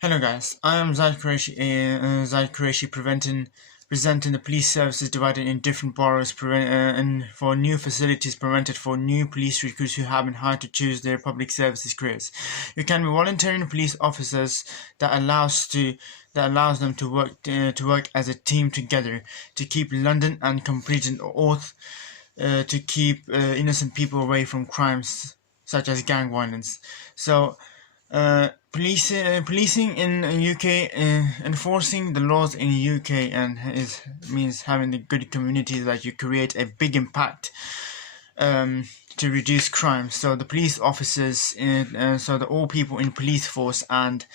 Hello guys, I am Zaid Qureshi presenting the police services divided in different boroughs and for new facilities presented for new police recruits who have been hired to choose their public services careers. You can be volunteering police officers that allows them to work as a team together to keep London and complete an oath to keep innocent people away from crimes such as gang violence. Policing in UK, enforcing the laws in UK, and is means having the good communities that you create a big impact to reduce crime. So the police officers, so the all people in police force and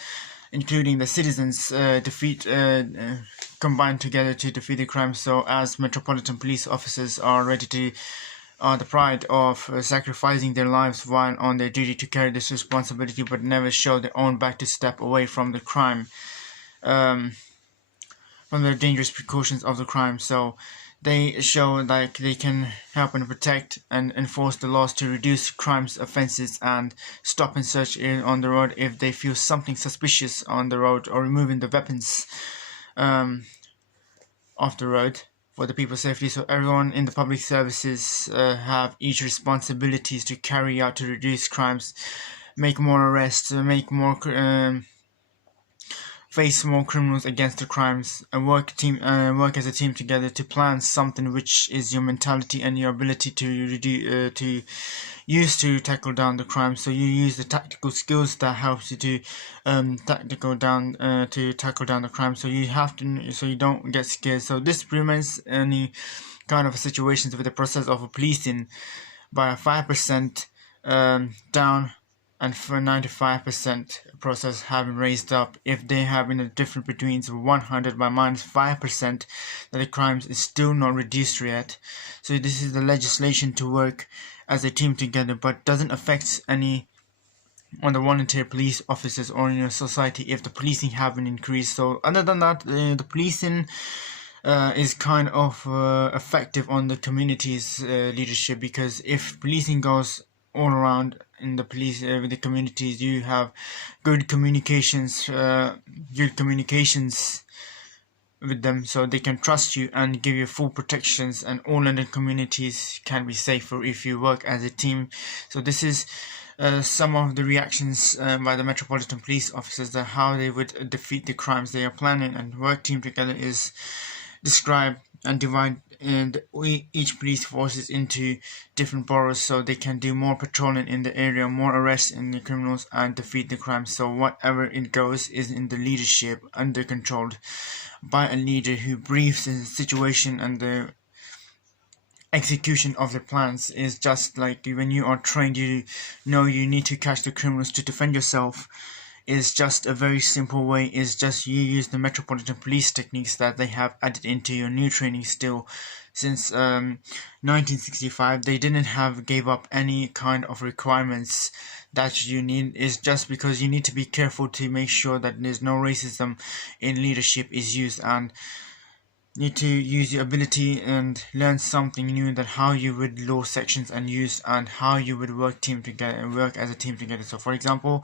including the citizens, combine together to defeat the crime. So as Metropolitan Police officers are the pride of sacrificing their lives while on their duty to carry this responsibility, but never show their own back to step away from the crime, from the dangerous precautions of the crime. So they show like they can help and protect and enforce the laws to reduce crimes offenses and stop and search on the road if they feel something suspicious on the road, or removing the weapons off the road for the people's safety. So everyone in the public services have each responsibilities to carry out to reduce crimes, make more arrests, make more face more criminals against the crimes, and work as a team together to plan something which is your mentality and your ability to use to tackle down the crime. So you use the tactical skills that helps you to tackle down the crime. So you have to, so you don't get scared. So this prevents any kind of situations with the process of policing by 5% down, and for 95% process having raised up. If they have been a difference between 100 by -5%, that the crimes is still not reduced yet. So this is the legislation to work as a team together, but doesn't affect any on the volunteer police officers or in your society if the policing haven't increased. So other than that, the policing is kind of effective on the community's leadership, because if policing goes all around in the police with the communities, you have good communications with them, so they can trust you and give you full protections, and all London communities can be safer if you work as a team. So this is some of the reactions by the Metropolitan Police officers, that how they would defeat the crimes they are planning, and work team together is describe and divide each police forces into different boroughs so they can do more patrolling in the area, more arrests in the criminals, and defeat the crime. So whatever it goes is in the leadership, under controlled by a leader who briefs the situation, and the execution of the plans is just like when you are trained, you know you need to catch the criminals to defend yourself. Is just a very simple way, is just you use the Metropolitan Police techniques that they have added into your new training still. Since 1965 they didn't have gave up any kind of requirements that you need. Is just because you need to be careful to make sure that there's no racism in leadership is used, and need to use your ability and learn something new, that how you would law sections and use, and how you would work as a team together. So for example,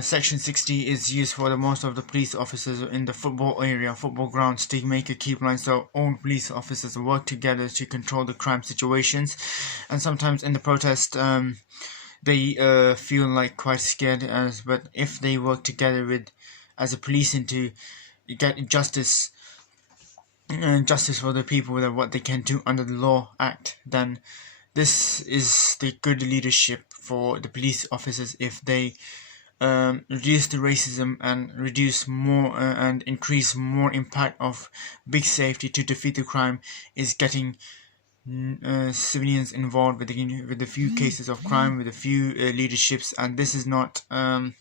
Section 60 is used for the most of the police officers in the football grounds, to make a keep line, so all police officers work together to control the crime situations. And sometimes in the protest, they feel like quite scared, but if they work together with as a policing to get justice for the people, with what they can do under the law act, then this is the good leadership for the police officers. If they reduce the racism and reduce more and increase more impact of big safety to defeat the crime, is getting civilians involved with the few cases of crime, with a few leaderships. And this is not the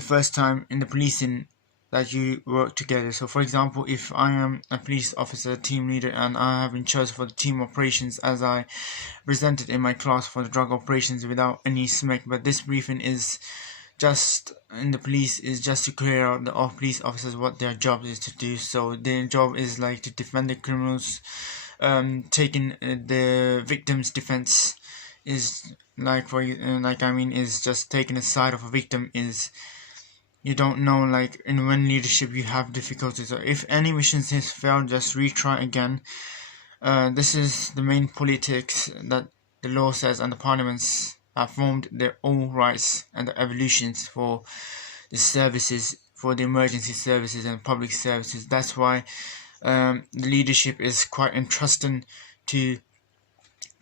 first time in the policing that you work together. So for example, if I am a police officer, team leader, and I have been chosen for the team operations, as I presented in my class for the drug operations without any smack, but this briefing is just in the police is just to clear out the police officers what their job is to do. So their job is like to defend the criminals, taking the victim's defense is like is just taking the side of a victim, is you don't know, like in when leadership you have difficulties, or if any missions has failed, just retry again. This is the main politics that the law says, and the parliaments have formed their own rights and the evolutions for the services, for the emergency services and public services. That's why the leadership is quite entrusting to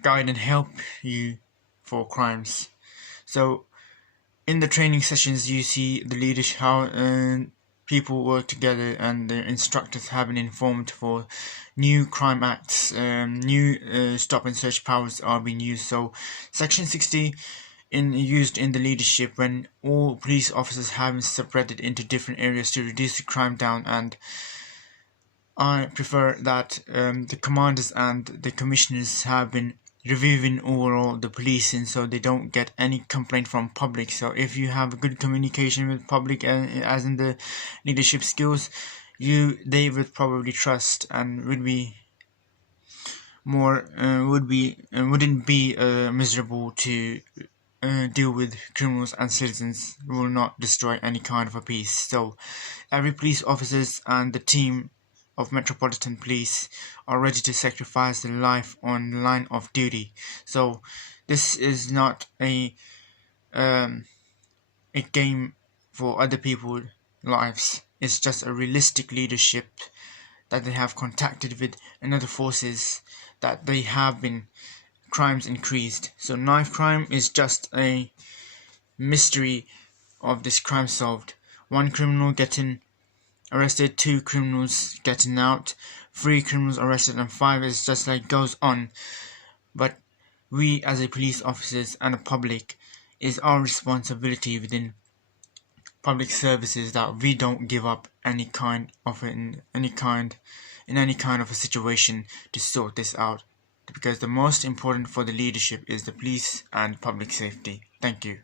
guide and help you for crimes. So in the training sessions, you see the leadership, how people work together, and the instructors have been informed for new crime acts, new stop and search powers are being used. So Section 60 used in the leadership when all police officers have been separated into different areas to reduce the crime down, and I prefer that the commanders and the commissioners have been reviewing overall the policing, so they don't get any complaint from public. So if you have good communication with public, as in the leadership skills, they would probably trust and would be more wouldn't be miserable to deal with criminals and citizens, will not destroy any kind of a peace. So every police officers and the team of Metropolitan Police are ready to sacrifice their life on the line of duty. So this is not a game for other people's lives. It's just a realistic leadership that they have contacted with another forces, that they have been crimes increased. So knife crime is just a mystery of this crime solved. One criminal getting arrested, 2 criminals getting out, 3 criminals arrested, and 5 is just like goes on. But we as a police officers and the public, is our responsibility within public services that we don't give up any kind of in any kind of a situation to sort this out, because the most important for the leadership is the police and public safety. Thank you.